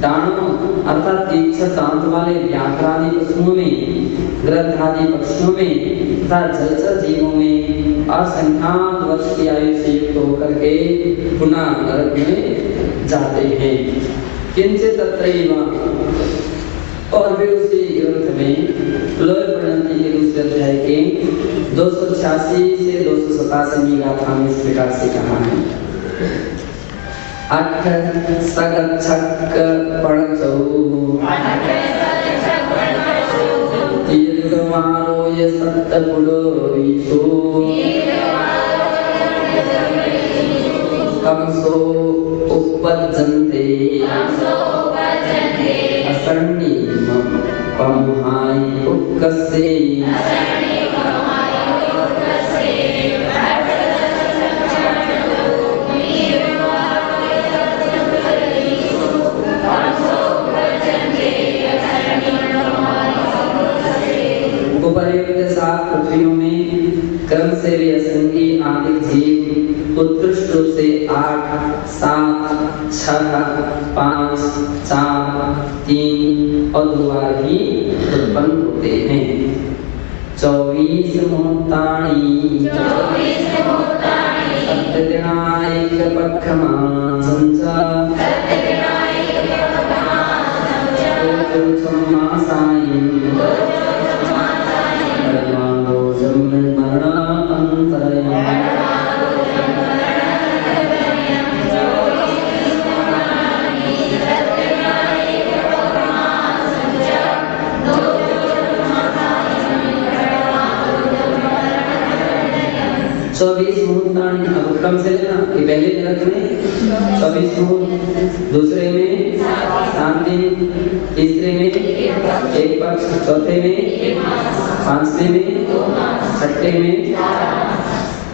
डाणों अर्थात 106 दांत वाले व्याघ्रादि पशुओं में, गृध्रादि पक्षियों में तथा जलचर जीवों में असंख्यात वर्ष की आयु से युक्त होकर के पुनः नरक में जाते हैं। किंचित तत्रैव, और भी उसी ग्रंथ में लोय प्रणति के दूसरे अध्याय के 286 से 287 गाथा में इस प्रकार से कहा है। अठ सगच्छक पड़चौ तीर्थवारो ये सत्तपुरो विशो कंसो उपपज्जन्ते असरणीम पमुहाय उक्कसे उपर्युक्त 7 पृथ्वियों में क्रम से वे असंगी आदिक जीव उत्कृष्ट रूप से 8, 7, 6, 5, 4, 3 और 2 ही उत्पन्न होते हैं। 24 मुहूर्तानि सत्यदिनायक पक्षमासंसा क्रम से लेना कि पहले ग्रंथ में 24 मुहूर्त, दूसरे में 7 दिन, तीसरे में 1 पक्ष, चौथे में 5वें में 6ठे में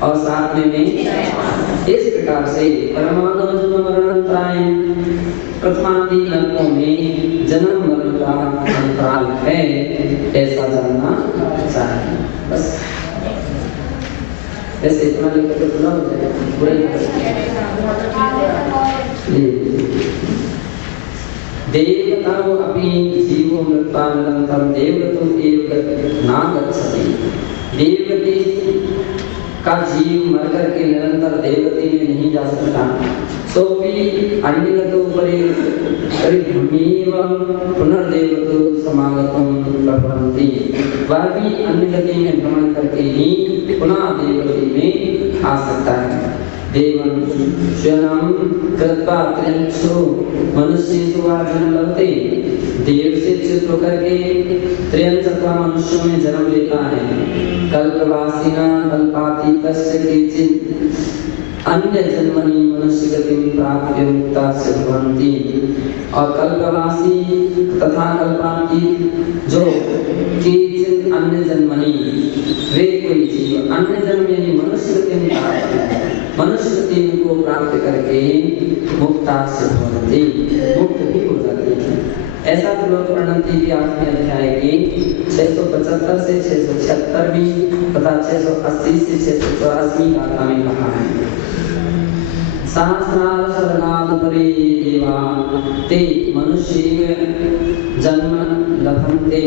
और 7वें में। इस प्रकार से परमाणु मरणत्राय प्रथमादि नरकों में जन्म मरण का अंतराल है, ऐसा जानना चाहिए। बस ऐसे इतना लेकर के सुना हो जाए पूरे देवताओ अपि जीवो मृत्युअनंतरम देवगतो एव नागच्छति। देवगति का जीव मर करके निरंतर देवगति में नहीं जा सकता। सोपि अन्यगतो परिभ्रमेव पुनर्देवगतो समागतम प्रभवन्ति। वह भी अन्यगति में भ्रमण करके ही पुनः देवगति में आ सकता है। देवं स्वयं कृत्वा त्र्यंशो मनुष्येषु वा जन्म लभते। देव से च्युत होकर के त्र्यंश अथवा मनुष्यों में जन्म लेता है। कल्पवासिना कल्पातीतस्य केचित् अन्य जन्मनि मनुष्य गतिं प्राप्य मुक्ता से भवन्ति। और कल्पवासी तथा कल्पातीत जो केचित् अन्य जन्मनि वे कोई जीव अन्य जन्म यानी मनुष्य गति को प्राप्त करके मुक्ता से भवन्ति, मुक्त भी हो जाते हैं। ऐसा त्रिलोक प्रणति भी 8वें अध्याय की 675 से 676 तथा 680 से 684 गाथा में कहा है। सहस्रार सर्गादुपरि देवा ते मनुष्य जन्म लभन्ते।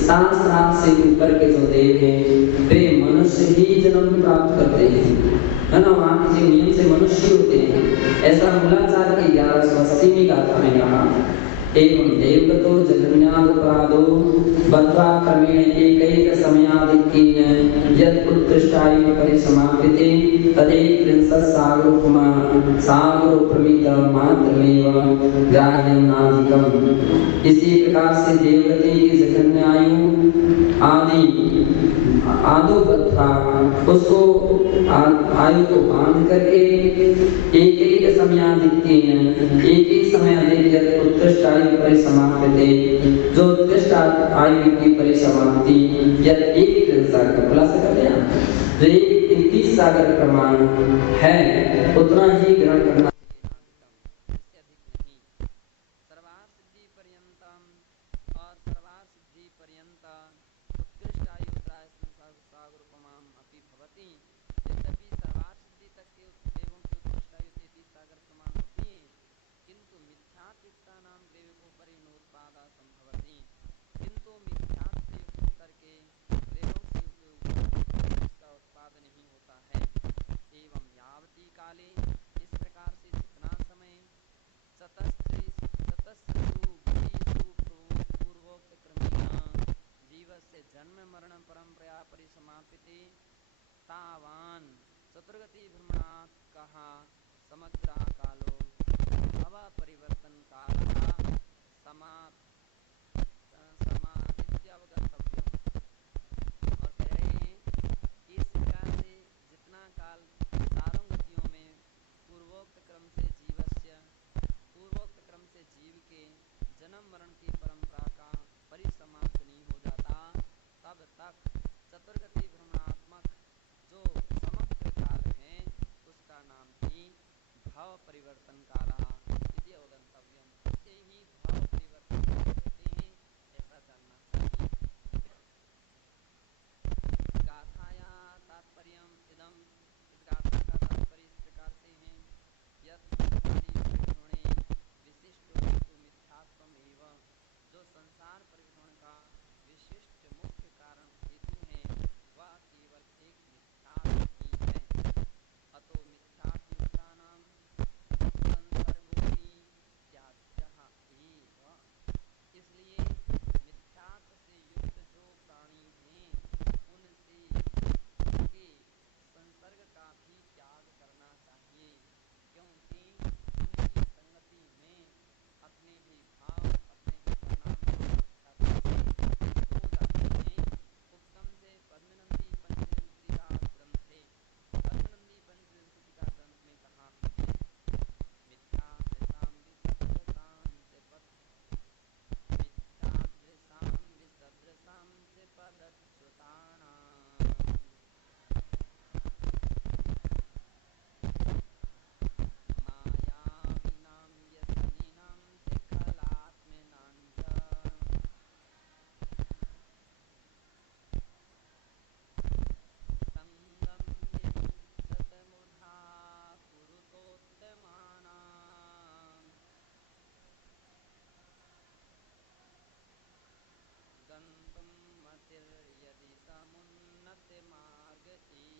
सहस्रार से ऊपर के जो देव हैं वे मनुष्य ही जन्म प्राप्त करते हैं, है ना। वहाँ के नियम से मनुष्य होते हैं। ऐसा मूलाचार की 1180 गाथा में कहा। एवं देवगतो जगन्यादुपराधो बद्ध्वा क्रमेण एकैक समयाधिक्येन यत् उत्कृष्टायु परिसमाप्यते तदेक त्रिंशत् सागरोपमित मात्रमेव ग्राह्यं नाधिकम्। इसी प्रकार से देवगति की जगन्यायु आदि बद्ध्वा उसको आयु को बांध करके एक एक समयाधिक्येन एक एक समय अधिक परिसमाप्यते, जो उत्कृष्ट आयु की परिसमाप्ति या एक सागर खुलासा कर दिया, जो एक 33 सागर प्रमाण है उतना ही ग्रहण करना तावान चतुर्गति भ्रमणात् कहा समग्र कालो भव परिवर्तन कालः समादित्यवगन्तव्यम्। और कह रहे हैं कि इस प्रकार से जितना काल चारों गतियों में पूर्वोक्त क्रम से जीव के जन्म मरण की परंपरा का परिसमाप्त नहीं हो जाता, तब तक चतुर्गति भ्रमणात्मक जो समग्र काल है उसका नाम ही भाव परिवर्तन काल इति अवगन्तव्यम्। इसे ही भाव परिवर्तन काल कहते हैं, ऐसा जानना चाहिए। गाथाया तात्पर्यम् इदम्, इस गाथा का तात्पर्य इस प्रकार से है, यत् परिभ्रमणे विशिष्टो हेतु मिथ्यात्वम् एव, जो संसार परिभ्रमण का विशिष्ट मुख्य कारण हेतु है वह केवल एक मिथ्यात्व ही है। अतो मिथ्यात्वयुक्तानां संसर्गो हि त्याज्यः एव, इसलिए मिथ्यात्व से युक्त जो प्राणी हैं उनके संसर्ग का भी त्याग करना चाहिए, क्योंकि उनकी संगति में अपने ही भाव अपने ही परिणाम हो जाते हैं। उत्तम से पद्मनंदी पंचविंशतिका ग्रंथे, पद्मनंदी पंचविंशतिका ग्रंथ में कहा मिथ्यादृशां विसदृशां च पदच्युतानां मायाविनां व्यसनिनां च खलात्मनां च संगं निरीक्षतमुधा कुरुतोत्तमानां गन्तुं मतिर्यदि समुन्नतिमार्ग एव।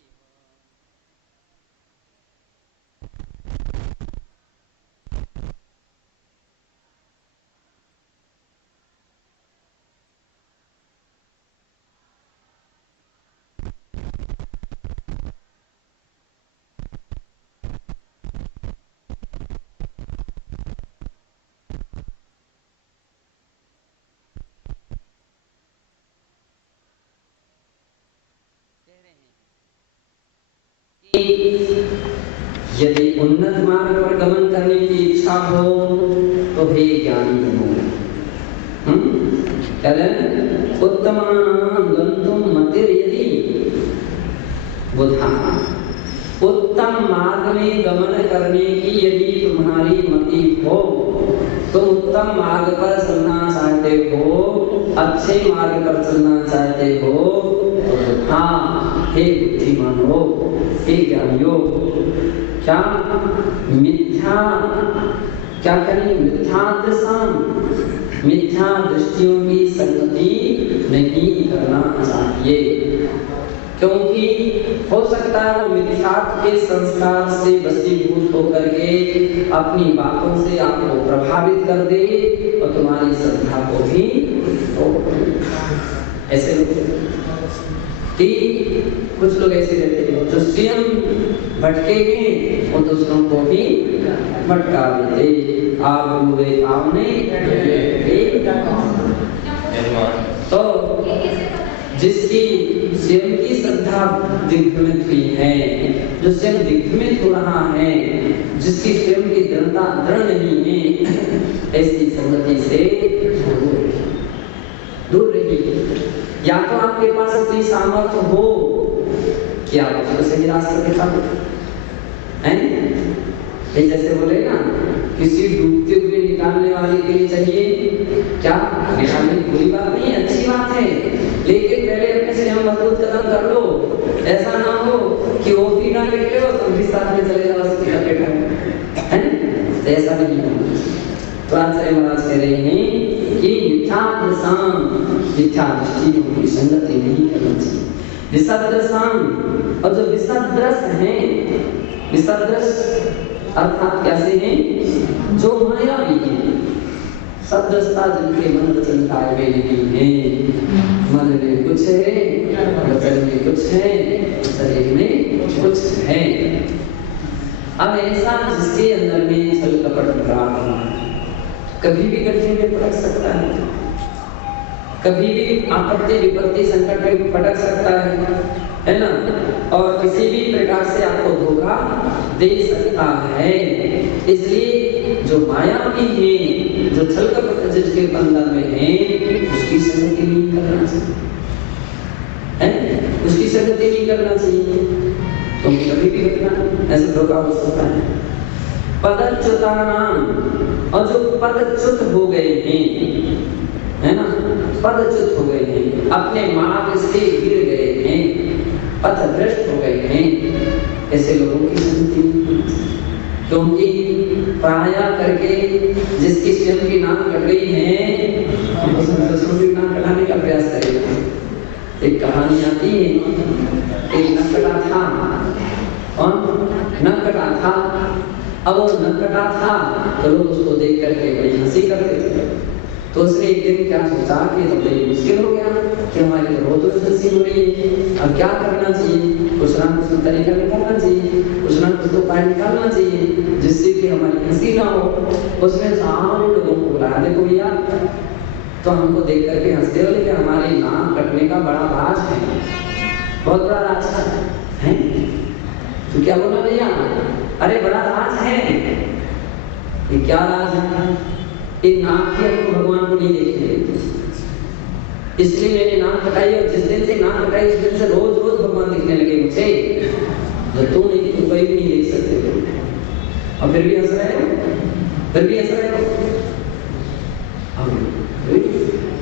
यदि उन्नत मार्ग पर गमन करने की इच्छा हो तो हे ज्ञानी हो, उत्तमानां गन्तुं मतिर्यदि बुधा, उत्तम मार्ग में गमन करने की यदि तुम्हारी मति हो, तुम उत्तम मार्ग पर चलना चाहते हो, अच्छे मार्ग पर चलना चाहते हो, हाँ हे बुद्धिमान हो, हे ज्ञानियों, क्या मिथ्या क्या करें, मिथ्या दृष्टियों की संगति नहीं करना चाहिए, क्योंकि हो सकता है वो मिथ्यात्व के संस्कार से वशीभूत होकर के अपनी बातों से आपको प्रभावित कर दे और तुम्हारी श्रद्धा को भी ऐसे कि कुछ लोग ऐसे रहते हैं जो स्वयं भटके हैं और दूसरों को भी भटका देते। आप हुए आपने तो जिसकी स्वयं की श्रद्धा दिग्भ्रमित हुई है, जो स्वयं दिग्भ्रमित हो रहा है, जिसकी स्वयं की दृढ़ता दृढ़ नहीं है, ऐसी संगति से तो सही रास्ता दिखा दो, हैं? ये जैसे बोले ना, किसी डूबते हुए निकालने वाले के लिए चाहिए क्या? निकालने की बुरी बात नहीं, अच्छी बात है, लेकिन पहले अपने से हम मजबूत कदम कर लो। ऐसा ना हो कि वो भी ना निकले हो तुम भी साथ में चले जाओ उसकी लपेट में, हैं? तो ऐसा नहीं होना। तो आचार्य महाराज कह रहे हैं कि मिथ्या दृष्टि की संगति नहीं करनी चाहिए। विसदृशाम, और जो विसदृश हैं, विसदृश अर्थात कैसे हैं? जो मायावी हैं। सदृशता जिनके मन वचन काया में नहीं है, मन में कुछ है, वचन में कुछ है, शरीर में कुछ है। अब ऐसा जिसके अंदर में छल कपट भरा हुआ, कभी भी कठिन में पटक सकता है, कभी भी आपत्ति विपत्ति संकट में पटक सकता है ना? और किसी भी प्रकार से आपको धोखा दे सकता है। इसलिए जो मायावी है, जो छल कपट जिसके अंदर में है, उसकी संगति नहीं करना चाहिए, है? उसकी संगति नहीं करना चाहिए। तो कभी भी घटना ऐसे धोखा हो सकता है। पदच्युतानाम, और जो पदच्युत हो गए हैं, है ना? पदच्युत हो गए हैं, अपने मार्ग से गिर गए हैं, पथभ्रष्ट हो गए हैं, ऐसे लोगों की संगति नहीं करनी चाहिए। क्योंकि प्राया करके जिसकी स्वयं की नाक कट गई है, दूसरों की नाक कटाने का प्रयास करेगा। एक कहानी आती है, एक नक कटा था और नक कटा था, अब वो नक कटा था तो लोग उसको देख करके बड़ी हंसी करते थे। तो उसने एक दिन क्या सोचा कि तो बड़ी मुश्किल हो गया कि हमारी रोज हंसी हो रही है, अब क्या करना चाहिए? कुछ ना कुछ तरीका निकालना चाहिए, कुछ ना कुछ उपाय निकालना चाहिए जिससे कि हमारी हंसी ना हो। उसने सारे लोगों को बुलाया, देखो भैया तो हमको देख करके हंसते हो, लेकिन हमारे नाक कटने का बड़ा राज है, बहुत बड़ा राज है। तो क्या बोला भैया? अरे बड़ा राज है। ये क्या राज है? एक नाक की हमको भगवान को नहीं देखेंगे, इसलिए मैंने नाक कटाई, और जिस दिन से नाक कटाई उस दिन से रोज रोज भगवान दिखने लगे मुझे। जो तुम नहीं तुम कोई भी नहीं देख सकते, और फिर भी हंस रहे हो, फिर भी हंस रहे हो।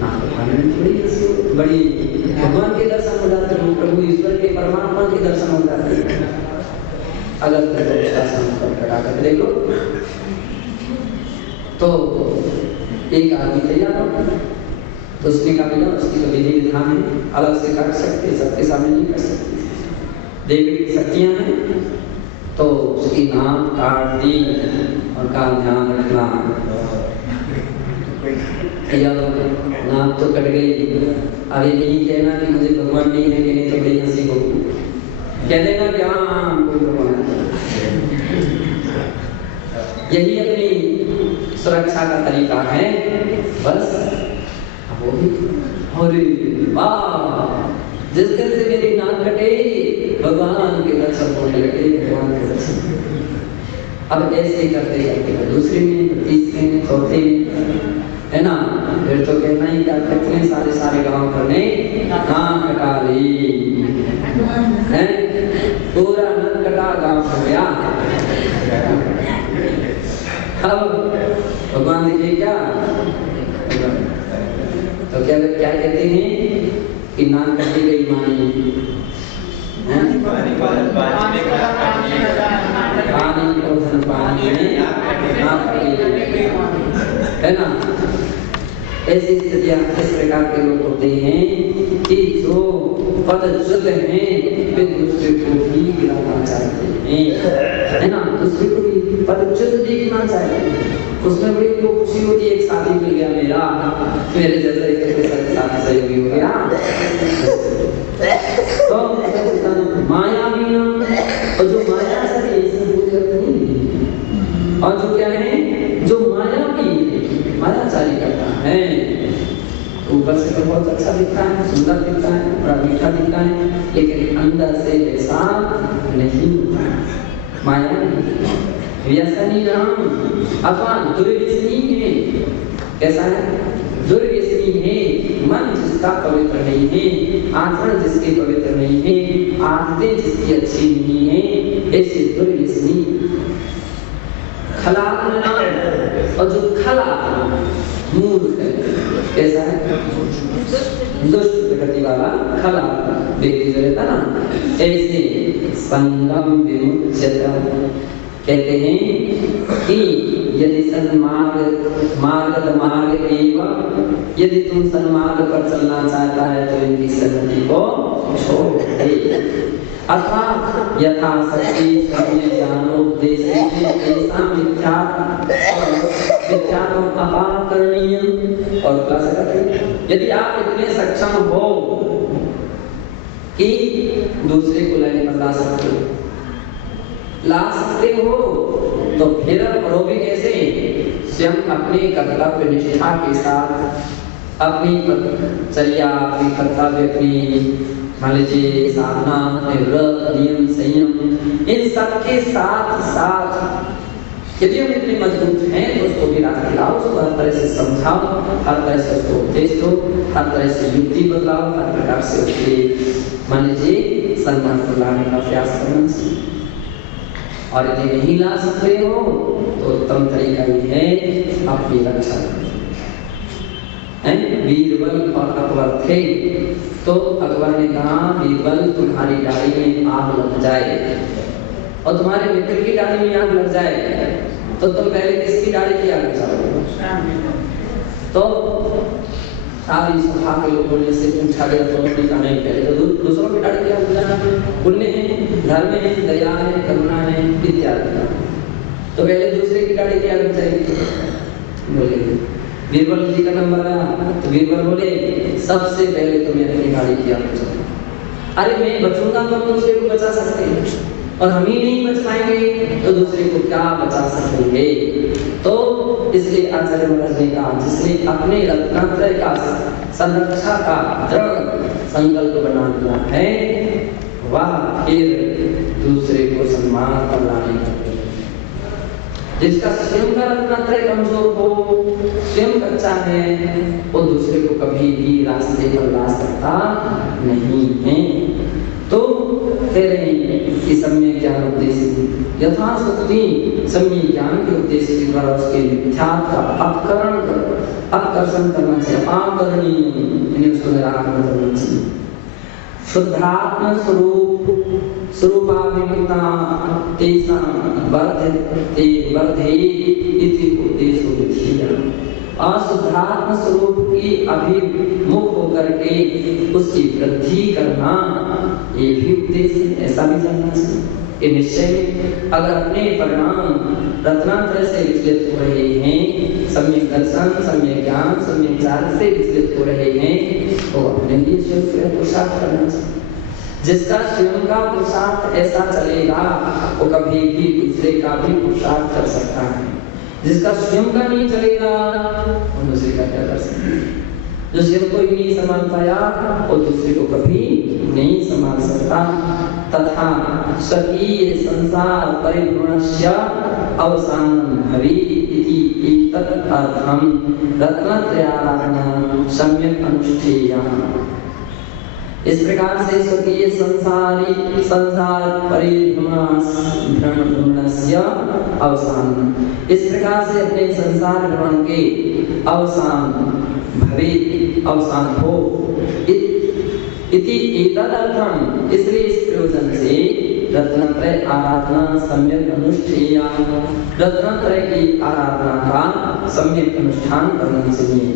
नाक कटाने में थोड़ी हंसी हो, बड़ी भगवान के दर्शन हो जाते हैं, प्रभु ईश्वर के परमात्मा के दर्शन हो जाते हैं। अगर कटा कर देख लो तो एक आदमी तैयार हो, तो उसने कहा बेटा उसकी तो विधि विधान है, अलग से काट सकते, सबके सामने नहीं कर सकते, देवी की शक्तियां हैं। तो उसकी नाक काट दी और कहा ध्यान रखना, नाक तो कट गई, अरे नहीं कहना कि मुझे भगवान नहीं है, नहीं तो बड़ी हंसी होगी, कह देना कि हाँ कोई भगवान है। यही अपनी सुरक्षा का तरीका है बस। वो भी अरे वाह, जिस दिन से मेरी नाक कटे भगवान के दर्शन होने लगे, भगवान के दर्शन। अब ऐसे करते करते दूसरे में, तीसरे में, चौथे में, है ना? फिर तो कहना ही क्या करते हैं, सारे गांव करने नाक कटा ली है, पूरा नाक कटा गांव हो गया। अब भगवान देखिए क्या तो क्या कहते हैं कि नाक कटी गई मानी, पानी को धन पानी में नाक कटी गई, है ना? ऐसी स्थितियां इस प्रकार के लोग होते हैं कि जो पदच्युत हैं वे दूसरे को भी गिराना चाहते हैं, है ना? दूसरे को भी पदच्युत देखना चाहते हैं। उसमें बड़ी खुशी होती है, एक साथी मिल गया मेरा, मेरे जैसा एक साथी सहयोगी हो गया। तो माया भी ना, और जो माया से नहीं, और जो क्या है, जो माया भी मायाचारी करता है, ऊपर से तो बहुत अच्छा दिखता है, सुंदर दिखता है, बड़ा मीठा दिखता है, लेकिन अंदर से वैसा नहीं होता है, माया व्यसनी राम अथवा दुर्व्यसनी है। कैसा है? दुर्व्यसनी नहीं है, मन जिसका पवित्र नहीं है, आचरण जिसके पवित्र नहीं है, आदतें जिसकी अच्छी नहीं है, ऐसे दुर्व्यसनी खलात्मा, और जो खला मूर्ख है, कैसा है? दुष्ट प्रकृति वाला खला व्यक्ति जो रहता ना, ऐसे संगम विमुच्यते। कहते हैं कि यदि मार्ग एवं यदि तुम सन्मार्ग पर चलना चाहता है तो इनकी संगति को छोड़ दे। अथा यथा शक्ति ज्ञानोपदेशे ऐसा मिथ्यात्व अपाकरणीय। और क्लास करते यदि आप इतने सक्षम हो कि दूसरे को लेने पर ला सकते हो, तो फिर करोगे कैसे? स्वयं अपने कर्तव्य निष्ठा के साथ अपनी चर्या, अपनी कर्तव्य, अपनी मान लीजिए साधना, व्रत, नियम, संयम, इन सब के साथ साथ यदि हम इतने मजबूत हैं तो उसको भी रास्ते लाओ, उसको हर तरह से समझाओ, हर तरह से उसको उपदेश दो, हर तरह से युक्ति बदलाओ, हर प्रकार से उसके मान लीजिए सम्मान को लाने का प्रयास करना चाहिए। और यदि नहीं ला सकते हो तो उत्तम तरीका ये है अपनी रक्षा करना। बीरबल और अकबर थे, तो अकबर ने कहा बीरबल तुम्हारी गाड़ी में आग लग जाए और तुम्हारे मित्र की गाड़ी में आग लग जाए तो तुम पहले किसकी गाड़ी की आग बुझाओगे? तो सारी सभा के लोगों ने से पूछा गया तो उन्होंने कहा नहीं, पहले तो दूसरों की गाड़ी की आग बुझाना, पुण्य है, धर्म है, दया है, करुणा है इत्यादि, तो पहले दूसरे की गाड़ी की आग बुझाएगी। बोले बीरबल जी का नंबर आया तो बीरबल बोले सबसे पहले तो मैं अपनी गाड़ी की आग बुझाऊंगा। अरे मैं बचूंगा तो दूसरे को बचा सकते हैं, और हम ही नहीं बच पाएंगे तो दूसरे को क्या बचा सकेंगे? तो इसलिए आचार्य महाराज ने कहा जिसने अपने रत्नात्रय का संरक्षा का दृढ़ संकल्प बना लिया है वह फिर दूसरे को सम्मान पर लाने का, जिसका स्वयं का रत्नात्रय कमजोर हो, स्वयं कच्चा है, वो दूसरे को कभी भी रास्ते पर ला सकता नहीं है। तो कह रहे हैं कि सम्यक ज्ञान उपदेश यथाशक्ति सम्यक ज्ञान के उद्देश्य के द्वारा उसके मिथ्यात्व का अपकर्षण करना चाहिए, अकरणीय, उसको निराकरण करना चाहिए। शुद्धात्म स्वरूपाभिमुखता तेषां वर्धे इति उद्देश्यो विधिया। अशुद्धात्म स्वरूप की अभिमुख होकर के उसकी वृद्धि करना ये भी उद्देश्य है, ऐसा भी जानना चाहिए। ये निश्चय अगर अपने परिणाम रत्नात्रय से विचलित हो रहे हैं, सम्यक दर्शन, सम्यक ज्ञान, सम्यक चार से विचलित हो रहे हैं, तो अपने लिए स्वयं पुरुषार्थ करना चाहिए। जिसका स्वयं का पुरुषार्थ ऐसा चलेगा वो कभी भी दूसरे का भी पुरुषार्थ कर सकता है। जिसका स्वयं का नहीं चलेगा वो दूसरे का क्या कर सकता है? जो स्वयं को ही नहीं संभाल पाया वो दूसरे को कभी नहीं संभाल सकता। तथा स्वकीय संसार परिपूर्णस्य अवसानं भवेत् इति एतत् अर्थं रत्नत्रयाराधना सम्यक् अनुष्ठेया। इस प्रकार से स्वकीय संसार परिभ्रमणस्य अवसान, इस प्रकार से अपने संसार भ्रमण के अवसान भवेत्, अवसान हो, इति एतदर्थम, इसलिए इस प्रयोजन से रत्नत्रय आराधना सम्यक अनुष्ठेया, रत्नत्रय की आराधना का सम्यक अनुष्ठान करना चाहिए।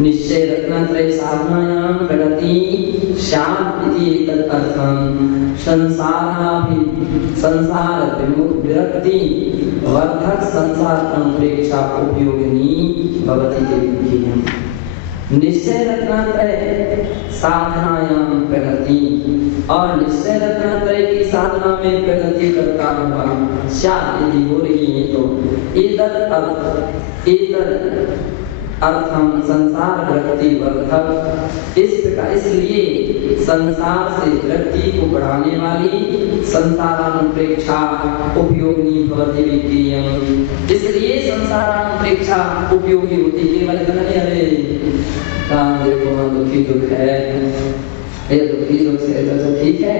निश्चय रत्नत्रय साधनायां प्रगति स्यात् इति एतदर्थं संसार विरक्ति वर्धक संसार अनुप्रेक्षा उपयोगिनी भवति इति। निश्चय रत्नात्रय साधनायां प्रगति, और निश्चय रत्नात्रय की साधना में प्रगति करता हुआ स्यात् यदि हो रही है तो अर्थम संसार विरक्ति वर्धक, इस प्रकार इसलिए संसार से विरक्ति को बढ़ाने वाली संसारानुप्रेक्षा उपयोगी भवति विक्रियम, इसलिए संसारानुप्रेक्षा उपयोगी होती केवल राम देखो वहाँ दुखी दुख है, ये दुखी दुख से तो ठीक है,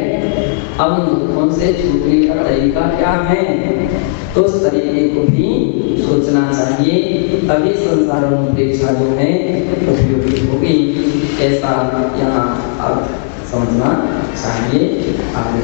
अब उन दुखों से छूटने का तरीका क्या है, तो उस तरीके को भी सोचना चाहिए, तभी संसारोपेक्षा जो है उपयोगी होगी। ऐसा यहाँ अब समझना चाहिए। आगे